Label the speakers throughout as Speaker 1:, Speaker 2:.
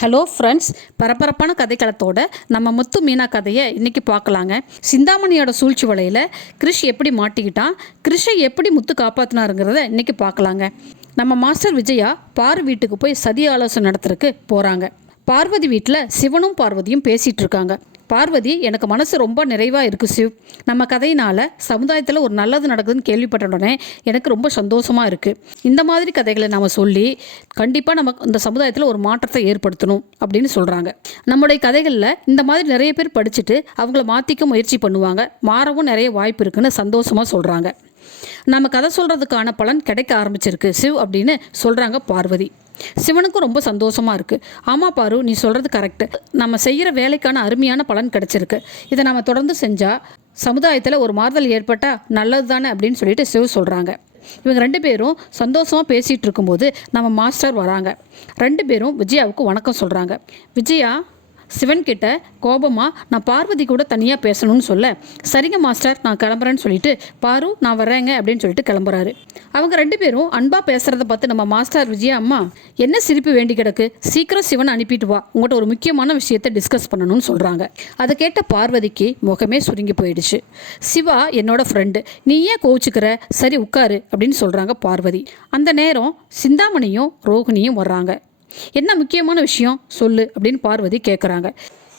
Speaker 1: Hello friends பரபரப்பான கதைக்களத்தோட நம்ம முத்து மீனா கதையை இன்னைக்கு பார்க்கலாங்க. சிந்தாமணியோட சூழ்ச்சி வலையில் கிறிஷ் எப்படி மாட்டிக்கிட்டான் கிறிஷை எப்படி முத்து காப்பாற்றினாருங்கிறத இன்னைக்கு பார்க்கலாங்க. நம்ம மாஸ்டர் விஜயா பார் வீட்டுக்கு போய் சதி ஆலோசனை நடத்துறதுக்கு போகிறாங்க பார்வதி வீட்டில் சிவனும் பார்வதியும் பேசிகிட்டு இருக்காங்க. பார்வதி எனக்கு மனசு ரொம்ப நிறைவாக இருக்குது சிவ். நம்ம கதையினால் சமுதாயத்தில் ஒரு நல்லது நடக்குதுன்னு கேள்விப்பட்ட உடனே எனக்கு ரொம்ப சந்தோஷமாக இருக்குது இந்த மாதிரி கதைகளை நாம் சொல்லி கண்டிப்பாக நம்ம இந்த சமுதாயத்தில் ஒரு மாற்றத்தை ஏற்படுத்தணும் அப்படின்னு சொல்கிறாங்க நம்முடைய கதைகளில் இந்த மாதிரி நிறைய பேர் படிச்சுட்டு அவங்கள மாற்றிக்க முயற்சி பண்ணுவாங்க. மாறவும் நிறைய வாய்ப்பு இருக்குன்னு சந்தோஷமாக சொல்கிறாங்க நம்ம கதை சொல்கிறதுக்கான பலன் கிடைக்க ஆரம்பிச்சிருக்கு சிவ் அப்படின்னு சொல்கிறாங்க பார்வதி. சிவனுக்கும் ரொம்ப சந்தோஷமாக இருக்குது ஆமாம் பாரு நீ சொல்கிறது கரெக்டு நம்ம செய்கிற வேலைக்கான அருமையான பலன் கிடச்சிருக்கு. இதை நம்ம தொடர்ந்து செஞ்சால் சமுதாயத்தில் ஒரு மாறுதல் ஏற்பட்டால் நல்லது தானே அப்படின்னு சொல்லிட்டு சிவ சொல்கிறாங்க இவங்க ரெண்டு பேரும் சந்தோஷமாக பேசிகிட்டு இருக்கும்போது நம்ம மாஸ்டர் வராங்க. ரெண்டு பேரும் விஜயாவுக்கு வணக்கம் சொல்கிறாங்க விஜயா சிவன் கிட்ட கோபமாக நான் பார்வதி கூட தனியாக பேசணும்னு சொல்ல. சரிங்க மாஸ்டர் நான் கிளம்புறேன்னு சொல்லிட்டு பாரு நான் வரேங்க அப்படின்னு சொல்லிட்டு கிளம்புறாரு. அவங்க ரெண்டு பேரும் அன்பாக பேசுகிறத பார்த்து நம்ம மாஸ்டர் விஜயா அம்மா என்ன சிரிப்பு வேண்டி கிடக்கு? சீக்கிரம் சிவனை அனுப்பிட்டு வா. உங்கள்கிட்ட ஒரு முக்கியமான விஷயத்தை டிஸ்கஸ் பண்ணணும்னு சொல்கிறாங்க அதை கேட்ட பார்வதிக்கு முகமே சுருங்கி போயிடுச்சு. சிவா என்னோட ஃப்ரெண்டு நீ ஏன் கோவிச்சுக்கிற? சரி உட்காரு அப்படின்னு சொல்கிறாங்க பார்வதி. அந்த நேரம் சிந்தாமணியும் ரோகிணியும் வர்றாங்க. என்ன முக்கியமான விஷயம்? சொல்லு அப்படின்னு பார்வதி கேட்குறாங்க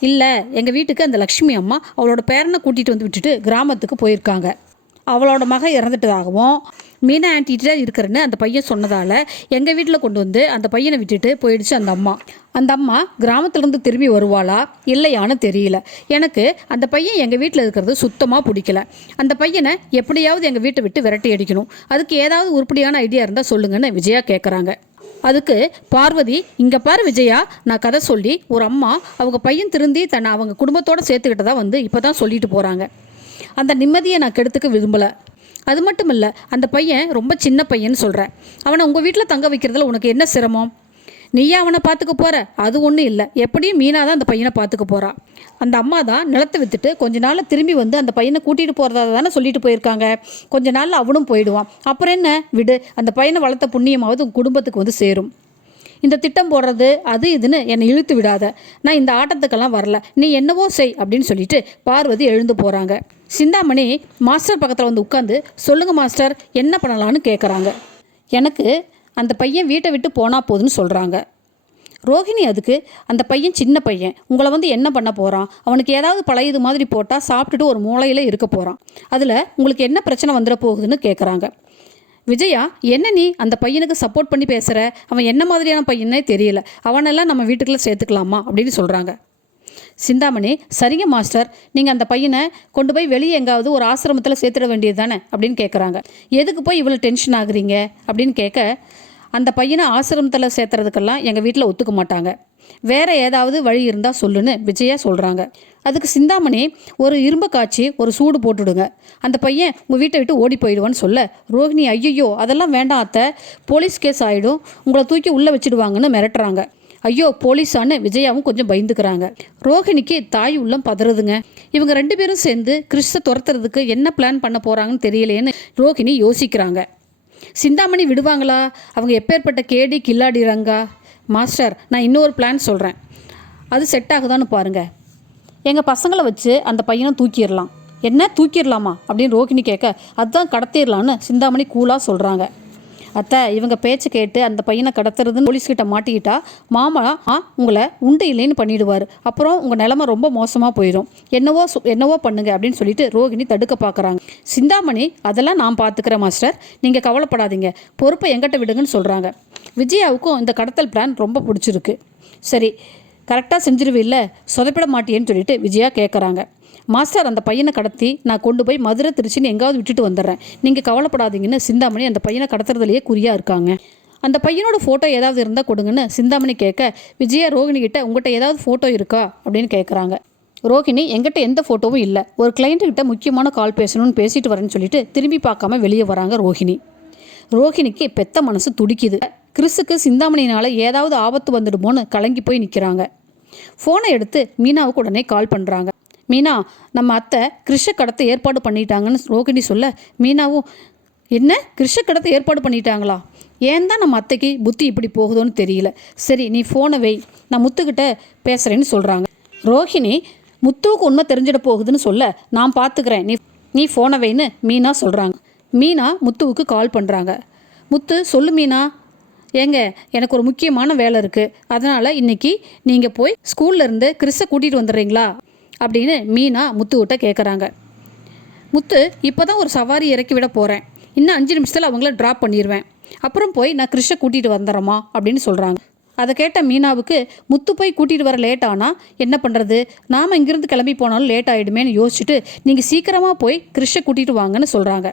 Speaker 1: இல்லை எங்கள் வீட்டுக்கு அந்த லக்ஷ்மி அம்மா அவளோட பேரனை கூட்டிகிட்டு வந்து விட்டுட்டு கிராமத்துக்கு போயிருக்காங்க. அவளோட மகன் இறந்துட்டதாகவும் மீனா ஆன்டிகிட்ட இருக்கிறேன்னு அந்த பையன் சொன்னதால் எங்கள் வீட்டில் கொண்டு வந்து அந்த பையனை விட்டுட்டு போயிடுச்சு அந்த அம்மா. அந்த அம்மா கிராமத்துலேருந்து திரும்பி வருவாளா? இல்லையான்னு தெரியல. எனக்கு அந்த பையன் எங்கள் வீட்டில் இருக்கிறது சுத்தமாக பிடிக்கல. அந்த பையனை எப்படியாவது எங்கள் வீட்டை விட்டு விரட்டி அடிக்கணும். அதுக்கு ஏதாவது உருப்படியான ஐடியா இருந்தால் சொல்லுங்கன்னு விஜயா கேட்குறாங்க அதுக்கு பார்வதி இங்கே பாரு விஜயா நான் கதை சொல்லி ஒரு அம்மா அவங்க பையன் திருந்தி தன்னை அவங்க குடும்பத்தோட சேர்த்துக்கிட்டதா வந்து இப்போ தான் சொல்லிட்டு போகிறாங்க அந்த நிம்மதியை நான் கெடுத்துக்க விரும்பலை. அது மட்டும் இல்லை அந்த பையன் ரொம்ப சின்ன பையன்னு சொல்கிறேன் அவனை உங்கள் வீட்டில் தங்க வைக்கிறதுல உனக்கு என்ன சிரமம்? நீயே அவனை பார்த்துக்க போகிற அது ஒன்றும் இல்லை. எப்படியும் மீனா தான் அந்த பையனை பார்த்துக்க போகிறா அந்த அம்மா தான் நிலத்தை விற்றுட்டு கொஞ்ச நாள் திரும்பி வந்து அந்த பையனை கூட்டிகிட்டு போகிறதா தானே சொல்லிட்டு போயிருக்காங்க. கொஞ்ச நாளில் அவனும் போயிடுவான். அப்புறம் என்ன? விடு. அந்த பையனை வளர்த்த புண்ணியமாவது உன் குடும்பத்துக்கு வந்து சேரும். இந்த திட்டம் போடுறது அது இதுன்னு என்னை இழுத்து விடாத. நான் இந்த ஆட்டத்துக்கெல்லாம் வரல. நீ என்னவோ செய் அப்படின்னு சொல்லிட்டு பார்வதி எழுந்து போகிறாங்க சிந்தாமணி மாஸ்டர் பக்கத்தில் வந்து உட்காந்து சொல்லுங்கள் மாஸ்டர் என்ன பண்ணலான்னு கேட்குறாங்க எனக்கு அந்த பையன் வீட்டை விட்டு போனால் போதுன்னு சொல்கிறாங்க ரோஹிணி அதுக்கு அந்த பையன் சின்ன பையன் உங்களை வந்து என்ன பண்ண போகிறான் அவனுக்கு ஏதாவது பழையது மாதிரி போட்டால் சாப்பிட்டுட்டு ஒரு மூலையில் இருக்க போகிறான் அதில் உங்களுக்கு என்ன பிரச்சனை வந்துட போகுதுன்னு கேட்குறாங்க விஜயா என்ன நீ அந்த பையனுக்கு சப்போர்ட் பண்ணி பேசுகிற அவன் என்ன மாதிரியான பையனே தெரியல. அவனெல்லாம் நம்ம வீட்டுக்குள்ளே சேர்த்துக்கலாமா? அப்படின்னு சொல்கிறாங்க சிந்தாமணி சரிங்க மாஸ்டர். நீங்கள் அந்த பையனை கொண்டு போய் வெளியே எங்காவது ஒரு ஆசிரமத்தில் சேர்த்துட வேண்டியது தானே? அப்படின்னு கேட்குறாங்க எதுக்கு போய் இவ்வளோ டென்ஷன் ஆகுறீங்க? அப்படின்னு கேட்க அந்த பையனை ஆசிரமத்தில் சேர்த்துறதுக்கெல்லாம் எங்கள் வீட்டில் ஒத்துக்க மாட்டாங்க. வேற ஏதாவது வழி இருந்தால் சொல்லுன்னு விஜயா சொல்கிறாங்க அதுக்கு சிந்தாமணி ஒரு இரும்பு காய்ச்சி ஒரு சூடு போட்டுடுங்க. அந்த பையன் உங்கள் வீட்டை விட்டு ஓடி போயிடுவான்னு சொல்ல ரோஹிணி ஐயையோ அதெல்லாம் வேண்டாம் அத்தை. போலீஸ் கேஸ் ஆகிடும் உங்களை தூக்கி உள்ளே வச்சிடுவாங்கன்னு மிரட்டுறாங்க. ஐயோ போலீஸான்னு விஜயாவும் கொஞ்சம் பயந்துக்கிறாங்க. ரோஹிணிக்கு தாய் உள்ளம் பதறுதுங்க. இவங்க ரெண்டு பேரும் சேர்ந்து கிறிஸ்த துரத்துறதுக்கு என்ன பிளான் பண்ண போகிறாங்கன்னு தெரியலையேன்னு ரோஹிணி யோசிக்கிறாங்க. சிந்தாமணி விடுவாங்களா? அவங்க எப்பேற்பட்ட கேடி கில்லாடிறாங்க மாஸ்டர் நான் இன்னொரு பிளான் சொல்கிறேன் அது செட் ஆகுதான்னு பாருங்கள் எங்கள் பசங்களை வச்சு அந்த பையனை தூக்கிடலாம். என்ன? தூக்கிடலாமா? அப்படின்னு ரோகிணி கேட்க அதுதான் கடத்திடலான்னு சிந்தாமணி கூலாக சொல்கிறாங்க அத்தை இவங்க பேச்சு கேட்டு அந்த பையனை கடத்துறதுன்னு போலீஸ்கிட்ட மாட்டிக்கிட்டா மாமா ஆ உங்களை உண்டு இல்லைன்னு பண்ணிடுவார். அப்புறம் உங்கள் நிலமை ரொம்ப மோசமாக போயிடும் என்னவோ என்னவோ பண்ணுங்க அப்படின்னு சொல்லிட்டு ரோகிணி தடுக்க பார்க்குறாங்க. சிந்தாமணி அதெல்லாம் நான் பார்த்துக்கிறேன் மாஸ்டர். நீங்கள் கவலைப்படாதீங்க. பொறுப்பை எங்கிட்ட விடுங்கன்னு சொல்கிறாங்க விஜயாவுக்கும் இந்த கடத்தல் பிளான் ரொம்ப பிடிச்சிருக்கு. சரி கரெக்டாக செஞ்சிருவில்ல சொதப்பிட மாட்டியேன்னு சொல்லிட்டு விஜயா கேட்குறாங்க மாஸ்டர் அந்த பையனை கடத்தி நான் கொண்டு போய் மதுரை திருச்சின்னு எங்காவது விட்டுட்டு வந்துடுறேன். நீங்கள் கவலைப்படாதீங்கன்னு சிந்தாமணி அந்த பையனை கடத்துறதுலையே குறியாக இருக்காங்க. அந்த பையனோட ஃபோட்டோ ஏதாவது இருந்தால் கொடுங்கன்னு சிந்தாமணி கேட்க விஜயா ரோகிணி கிட்ட உங்கள்கிட்ட ஏதாவது ஃபோட்டோ இருக்கா? அப்படின்னு கேட்குறாங்க ரோகிணி எங்கிட்ட எந்த ஃபோட்டோவும் இல்லை. ஒரு client முக்கியமான கால் பேசணும்னு பேசிட்டு வரேன்னு சொல்லிட்டு திரும்பி பார்க்காம வெளியே வராங்க ரோஹிணி ரோஹிணிக்கு பெத்த மனசு துடிக்குது. கிறிஸுக்கு சிந்தாமணியினால ஏதாவது ஆபத்து வந்துடுமோன்னு கலங்கி போய் நிற்கிறாங்க ஃபோனை எடுத்து மீனாவுக்கு உடனே கால் பண்ணுறாங்க மீனா நம்ம அத்தை கிறிஷ கடத்தை ஏற்பாடு பண்ணிட்டாங்கன்னு ரோகிணி சொல்ல மீனாவும் என்ன? கிறிஷ கடத்தை ஏற்பாடு பண்ணிட்டாங்களா? ஏன் தான் நம்ம அத்தைக்கு புத்தி இப்படி போகுதோன்னு தெரியல. சரி நீ ஃபோனை வை. நான் முத்துக்கிட்ட பேசுகிறேன்னு சொல்கிறாங்க ரோஹிணி முத்துவுக்கு உண்மை தெரிஞ்சிட போகுதுன்னு சொல்ல நான் பார்த்துக்கிறேன் நீ நீ ஃபோனை வைன்னு மீனா சொல்கிறாங்க மீனா முத்துவுக்கு கால் பண்ணுறாங்க முத்து சொல்லு மீனா. ஏங்க எனக்கு ஒரு முக்கியமான வேலை இருக்குது அதனால் இன்னைக்கு நீங்கள் போய் ஸ்கூல்லேருந்து கிறிஸை கூட்டிகிட்டு வந்துடுறீங்களா? அப்படின்னு மீனா முத்துக்கிட்ட கேட்குறாங்க முத்து இப்போ தான் ஒரு சவாரி இறக்கி விட போகிறேன் இன்னும் அஞ்சு நிமிஷத்தில் அவங்கள ட்ராப் பண்ணிடுவேன் அப்புறம் போய் நான் கிறிஷை கூட்டிகிட்டு வந்துடுறேம்மா அப்படின்னு சொல்கிறாங்க அதை கேட்ட மீனாவுக்கு முத்து போய் கூட்டிகிட்டு வர லேட் ஆனால் என்ன பண்ணுறது நாம் இங்கேருந்து கிளம்பி போனாலும் லேட் ஆகிடுமேன்னு யோசிச்சுட்டு நீங்கள் சீக்கிரமாக போய் கிறிஷை கூட்டிகிட்டு வாங்கன்னு சொல்கிறாங்க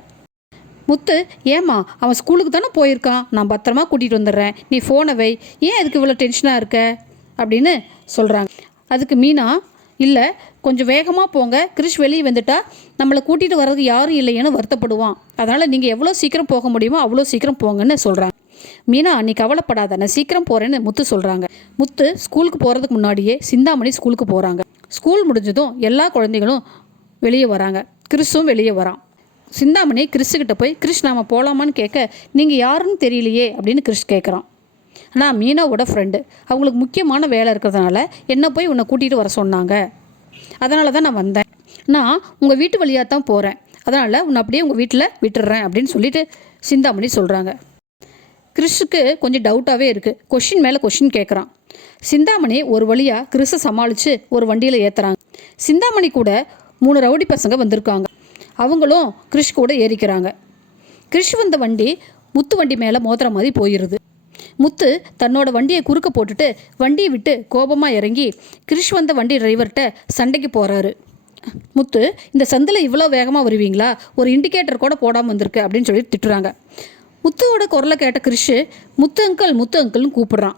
Speaker 1: முத்து ஏம்மா அவன் ஸ்கூலுக்கு தானே போயிருக்கான்? நான் பத்திரமா கூட்டிகிட்டு வந்துடுறேன். நீ ஃபோனை வை. ஏன் அதுக்கு இவ்வளோ டென்ஷனாக இருக்க? அப்படின்னு சொல்கிறாங்க அதுக்கு மீனா இல்லை கொஞ்சம் வேகமாக போங்க. கிறிஷ் வெளியே வந்துட்டா நம்மளை கூட்டிகிட்டு வர்றதுக்கு யாரும் இல்லையேன்னு வருத்தப்படுவான். அதனால் நீங்கள் எவ்வளோ சீக்கிரம் போக முடியுமோ அவ்வளோ சீக்கிரம் போங்கன்னு சொல்கிறாங்க மீனா நீ கவலைப்படாத நான் சீக்கிரம் போகிறேன்னு முத்து சொல்கிறாங்க முத்து ஸ்கூலுக்கு போகிறதுக்கு முன்னாடியே சிந்தாமணி ஸ்கூலுக்கு போகிறாங்க ஸ்கூல் முடிஞ்சதும் எல்லா குழந்தைகளும் வெளியே வராங்க. கிறிஸும் வெளியே வரான். சிந்தாமணி கிறிஸ்கிட்ட போய் கிறிஷ் நாம போகலாமான்னு கேட்க நீங்கள் யாருன்னு தெரியலையே அப்படின்னு கிறிஷ் கேட்குறான் நான் மீனாவோட ஃப்ரெண்டு அவங்களுக்கு முக்கியமான வேலை இருக்கிறதுனால என்ன போய் உன்னை கூட்டிகிட்டு வர சொன்னாங்க. அதனால தான் நான் வந்தேன். நான் உங்கள் வீட்டு வழியாக தான் போகிறேன் அதனால் உன்னை அப்படியே உங்கள் வீட்டில் விட்டுடுறேன் அப்படின்னு சொல்லிட்டு சிந்தாமணி சொல்கிறாங்க கிறிஷுக்கு கொஞ்சம் டவுட்டாகவே இருக்குது கொஷின் மேலே கொஷின் கேட்குறான் சிந்தாமணி ஒரு வழியாக கிறிஸை சமாளித்து ஒரு வண்டியில் ஏற்றுறாங்க சிந்தாமணி கூட மூணு ரவுடி பசங்க வந்திருக்காங்க. அவங்களும் கிறிஷ் கூட ஏறிக்கிறாங்க. கிறிஷ் வந்த வண்டி முத்து வண்டி மேலே மோதுற மாதிரி போயிடுது முத்து தன்னோட வண்டியை குறுக்க போட்டுட்டு வண்டியை விட்டு கோபமாக இறங்கி கிரிஷ் வந்த வண்டி டிரைவர்கிட்ட சண்டைக்கு போகிறாரு முத்து இந்த சந்தில் இவ்வளோ வேகமாக வருவீங்களா? ஒரு இண்டிகேட்டர் கூட போடாமல் வந்திருக்கு அப்படின்னு சொல்லி திட்டுறாங்க. முத்துவோட குரலை கேட்ட கிறிஷு முத்து அங்கிள் முத்து அங்கிள்னு கூப்பிடுறான்.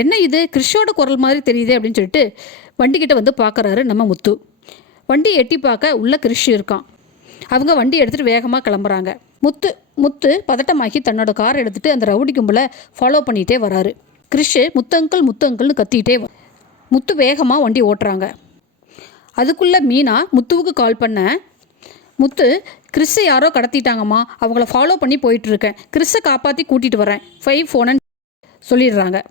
Speaker 1: என்ன இது? கிறிஷோட குரல் மாதிரி தெரியுதே அப்படின்னு சொல்லிட்டு வண்டிக்கிட்ட வந்து பார்க்குறாரு நம்ம முத்து. வண்டி எட்டி பார்க்க உள்ள கிறிஷ் இருக்கான். அவங்க வண்டி எடுத்துகிட்டு வேகமாக கிளம்புறாங்க. முத்து முத்து பதட்டமாக்கி தன்னோட கார் எடுத்துகிட்டு அந்த ரவுடி கும்பலை ஃபாலோ பண்ணிகிட்டே வராரு. கிறிஷு முத்து அங்கிள் முத்து கத்திக்கிட்டே வ- முத்து வேகமாக வண்டி ஓட்டுறாங்க. அதுக்குள்ளே மீனா முத்துவுக்கு கால் பண்ண முத்து கிறிஸை யாரோ கடத்திட்டாங்கம்மா அவங்கள ஃபாலோ பண்ணி போயிட்டுருக்கேன். கிறிஸை காப்பாற்றி கூட்டிகிட்டு வரேன். ஃபைவ் ஃபோனன் சொல்லிடுறாங்க.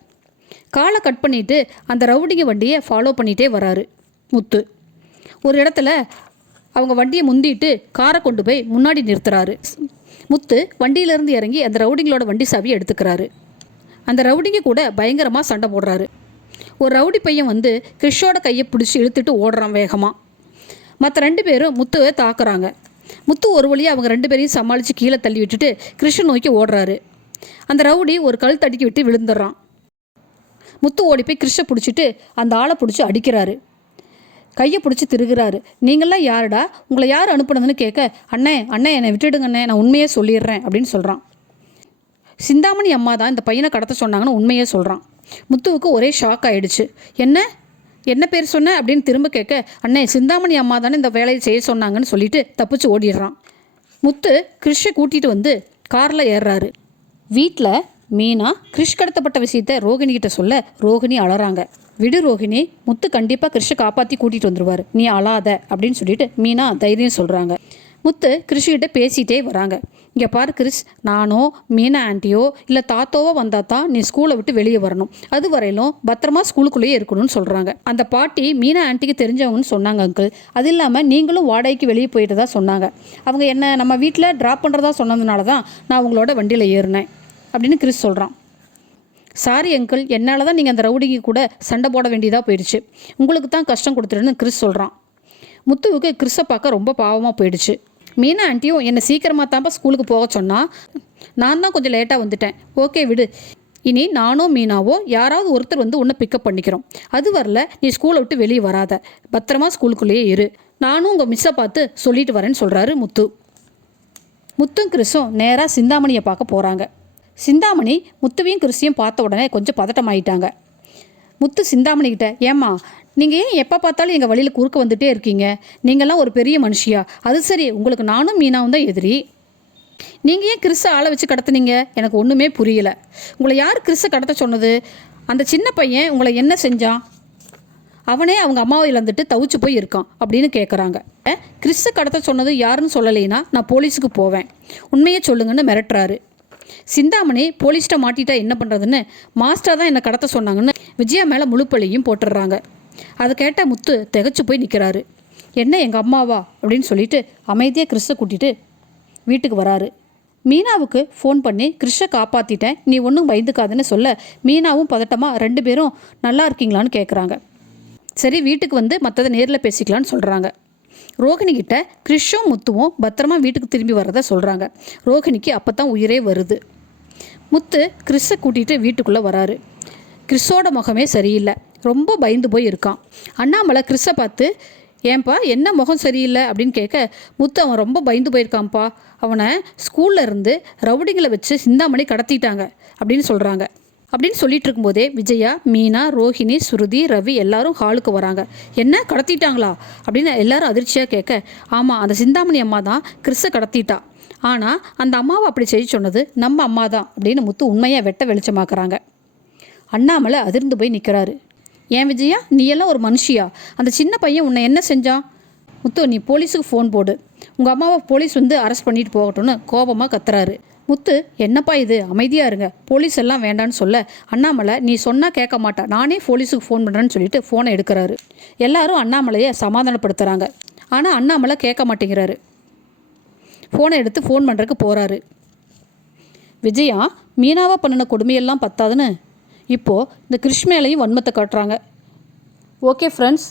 Speaker 1: காலை கட் பண்ணிவிட்டு அந்த ரவுடிங்க வண்டியை ஃபாலோ பண்ணிகிட்டே வராரு முத்து. ஒரு இடத்துல அவங்க வண்டியை முந்திட்டு காரை கொண்டு போய் முன்னாடி நிறுத்துறாரு. முத்து வண்டியிலேருந்து இறங்கி அந்த ரவுடிங்களோட வண்டி சாவியை எடுத்துக்கிறாரு. அந்த ரவுடிங்க கூட பயங்கரமாக சண்டை போடுறாரு. ஒரு ரவுடி பையன் வந்து கிறிஷோட கையை பிடிச்சி இழுத்துட்டு ஓடுறான் வேகமாக மற்ற ரெண்டு பேரும் முத்துவை தாக்குறாங்க. முத்து ஒரு வழியாக அவங்க ரெண்டு பேரையும் சமாளித்து கீழே தள்ளி விட்டுட்டு கிருஷ்ண நோக்கி ஓடுறாரு. அந்த ரவுடி ஒரு கல் தடுக்கி விட்டு விழுந்துடுறான். முத்து ஓடி போய் கிருஷ்ண பிடிச்சிட்டு அந்த ஆளை பிடிச்சி அடிக்கிறாரு. கையை பிடிச்சி திருகிறாரு. நீங்களாம் யாருடா? உங்களை யார் அனுப்புனதுன்னு கேட்க அண்ணே அண்ணே என்னை விட்டுடுங்க அண்ணே நான் உண்மையே சொல்லிடுறேன் அப்படின்னு சொல்கிறான் சிந்தாமணி அம்மா தான் இந்த பையனை கடத்த சொன்னாங்கன்னு உண்மையே சொல்கிறான் முத்துவுக்கு ஒரே ஷாக் ஆயிடுச்சு. என்ன? என்ன பேர் சொன்ன? அப்படின்னு திரும்ப கேட்க அண்ணே சிந்தாமணி அம்மா தானே இந்த வேலையை செய்ய சொன்னாங்கன்னு சொல்லிட்டு தப்பிச்சு ஓடிடுறான். முத்து கிறிஷை கூட்டிகிட்டு வந்து காரில் ஏறுறாரு. வீட்டில் மீனா கிறிஷ் கடத்தப்பட்ட விஷயத்த ரோகிணி கிட்ட சொல்ல ரோகிணி அழறாங்க விடு ரோகிணி முத்து கண்டிப்பாக கிறிஷை காப்பாற்றி கூட்டிகிட்டு வந்துருவார். நீ அழாத அப்படின்னு சொல்லிட்டு மீனா தைரியம் சொல்கிறாங்க முத்து கிருஷிகிட்ட பேசிகிட்டே வராங்க. இங்கே பாரு கிறிஸ் நானோ மீனா ஆண்டியோ இல்லை தாத்தோவோ வந்தால் தான் நீ ஸ்கூலை விட்டு வெளியே வரணும். அது வரையிலும் பத்திரமா ஸ்கூலுக்குள்ளேயே இருக்கணும்னு சொல்கிறாங்க அந்த பாட்டி மீனா ஆண்டிக்கு தெரிஞ்சவங்கன்னு சொன்னாங்க அங்கிள் அது இல்லாமல் நீங்களும் வாடகைக்கு வெளியே போயிட்டு தான் சொன்னாங்க. அவங்க என்ன நம்ம வீட்டில் ட்ராப் பண்ணுறதா சொன்னதுனால தான் நான் உங்களோட வண்டியில் ஏறினேன் அப்படின்னு கிறிஸ் சொல்கிறான் சாரி அங்கிள் என்னால் தான் நீங்கள் அந்த ரவுடிக்கு கூட சண்டை போட வேண்டியதாக போயிடுச்சு. உங்களுக்கு தான் கஷ்டம் கொடுத்துருன்னு கிறிஸ் சொல்கிறான் முத்துவுக்கு கிறிஸை பார்க்க ரொம்ப பாவமாக போயிடுச்சு. மீனா ஆண்டியும் என்னை சீக்கிரமாக தான்ப்பா ஸ்கூலுக்கு போக சொன்னால் நான் தான் கொஞ்சம் லேட்டாக வந்துட்டேன். ஓகே விடு. இனி நானோ மீனாவோ யாராவது ஒருத்தர் வந்து உன்னை பிக்கப் பண்ணிக்கிறோம். அது வரல நீ ஸ்கூலை விட்டு வெளியே வராத. பத்திரமா ஸ்கூலுக்குள்ளேயே இரு. நானும் உங்கள் மிஸ்ஸை பார்த்து சொல்லிட்டு வரேன்னு சொல்கிறாரு முத்து. முத்தும் கிறிஸும் நேராக சிந்தாமணியை பார்க்க போகிறாங்க சிந்தாமணி முத்துவையும் கிறிஸ்டியும் பார்த்த உடனே கொஞ்சம் பதட்டமாயிட்டாங்க. முத்து சிந்தாமணிக்கிட்ட ஏம்மா நீங்கள் ஏன் எப்போ பார்த்தாலும் எங்கள் வழியில் குறுக்க வந்துட்டே இருக்கீங்க? நீங்கள்லாம் ஒரு பெரிய மனுஷியா? அது சரி உங்களுக்கு நானும் மீனாவும் தான் எதிரி. நீங்கள் ஏன் கிறிஸை ஆளை வச்சு கடத்துனீங்க? எனக்கு ஒன்றுமே புரியலை. உங்களை யார் கிறிஸை கடத்த சொன்னது? அந்த சின்ன பையன் உங்களை என்ன செஞ்சான்? அவனே அவங்க அம்மாவை இழந்துட்டு தவிச்சு போய் இருக்கான் அப்படின்னு கேட்குறாங்க கிறிஸ்த கடத்த சொன்னது யாருன்னு சொல்லலைன்னா நான் போலீஸுக்கு போவேன். உண்மையை சொல்லுங்கன்னு மிரட்டுறாரு. சிந்தாமணி போலீஸ்ட்ட மாட்டிட்டா என்ன பண்ணுறதுன்னு மாஸ்டர் தான் என்னை கடத்த சொன்னாங்கன்னு விஜயா மேலே முழுப்பள்ளியும் போட்டுடுறாங்க. அதை கேட்ட முத்து திகச்சு போய் நிற்கிறாரு என்ன எங்கள் அம்மாவா? அப்படின்னு சொல்லிட்டு அமைதியாக கிறிஸை கூட்டிட்டு வீட்டுக்கு வராரு. மீனாவுக்கு ஃபோன் பண்ணி கிறிஷை காப்பாற்றிட்டேன் நீ ஒன்றும் பயந்துக்காதுன்னு சொல்ல மீனாவும் பதட்டமாக ரெண்டு பேரும் நல்லா இருக்கீங்களான்னு கேட்குறாங்க சரி வீட்டுக்கு வந்து மற்றதை நேரில் பேசிக்கலான்னு சொல்கிறாங்க ரோகிணி கிட்ட கிறிஷும் முத்துவும் பத்திரமா வீட்டுக்கு திரும்பி வர்றதை சொல்கிறாங்க ரோகிணிக்கு அப்போ தான் உயிரே வருது. முத்து கிறிஸை கூட்டிகிட்டு வீட்டுக்குள்ளே வராரு. கிறிஸோட முகமே சரியில்லை. ரொம்ப பயந்து போய் இருக்கான். அண்ணாமலை கிறிஸை பார்த்து ஏன்பா என்ன முகம் சரியில்லை? அப்படின்னு கேட்க முத்து அவன் ரொம்ப பயந்து போயிருக்கான்ப்பா. அவனை ஸ்கூல்ல இருந்து ரவுடிங்களை வச்சு சிந்தாமணி கடத்திட்டாங்க. அப்படின்னு சொல்கிறாங்க அப்படின்னு சொல்லிட்டு இருக்கும்போதே விஜயா மீனா ரோஹிணி சுருதி ரவி எல்லாரும் ஹாலுக்கு வராங்க. என்ன? கடத்திட்டாங்களா? அப்படின்னு எல்லாரும் அதிர்ச்சியாக கேட்க ஆமாம் அந்த சிந்தாமணி அம்மா தான் கிறிஸை கடத்திட்டா. ஆனால் அந்த அம்மாவை அப்படி செய்ய சொன்னது நம்ம அம்மா தான் அப்படின்னு முத்து உண்மையாக வெட்ட வெளிச்சமாக்குறாங்க. அண்ணாமலை அதிர்ந்து போய் நிற்கிறாரு ஏன் விஜயா? நீ எல்லாம் ஒரு மனுஷியா? அந்த சின்ன பையன் உன்னை என்ன செஞ்சான்? முத்து நீ போலீஸுக்கு ஃபோன் போடு. உங்கள் அம்மாவை போலீஸ் வந்து அரெஸ்ட் பண்ணிட்டு போகட்டும்னு கோபமாக கத்துறாரு. முத்து என்னப்பா இது? அமைதியாக இருங்க. போலீஸ் எல்லாம் வேண்டான்னு சொல்ல. அண்ணாமலை நீ சொன்னால் கேட்க மாட்டா. நானே போலீஸுக்கு ஃபோன் பண்ணுறேன்னு சொல்லிட்டு ஃபோனை எடுக்கிறாரு. எல்லாரும் அண்ணாமலையை சமாதானப்படுத்துகிறாங்க ஆனால் அண்ணாமலை கேட்க மாட்டேங்கிறாரு. ஃபோனை எடுத்து ஃபோன் பண்ணுறதுக்கு போகிறாரு விஜயா மீனாவாக பண்ணின கொடுமையெல்லாம் பத்தாதுன்னு? இப்போது இந்த கிருஷ்மேலையும் வன்மத்தை காட்டுறாங்க. Okay friends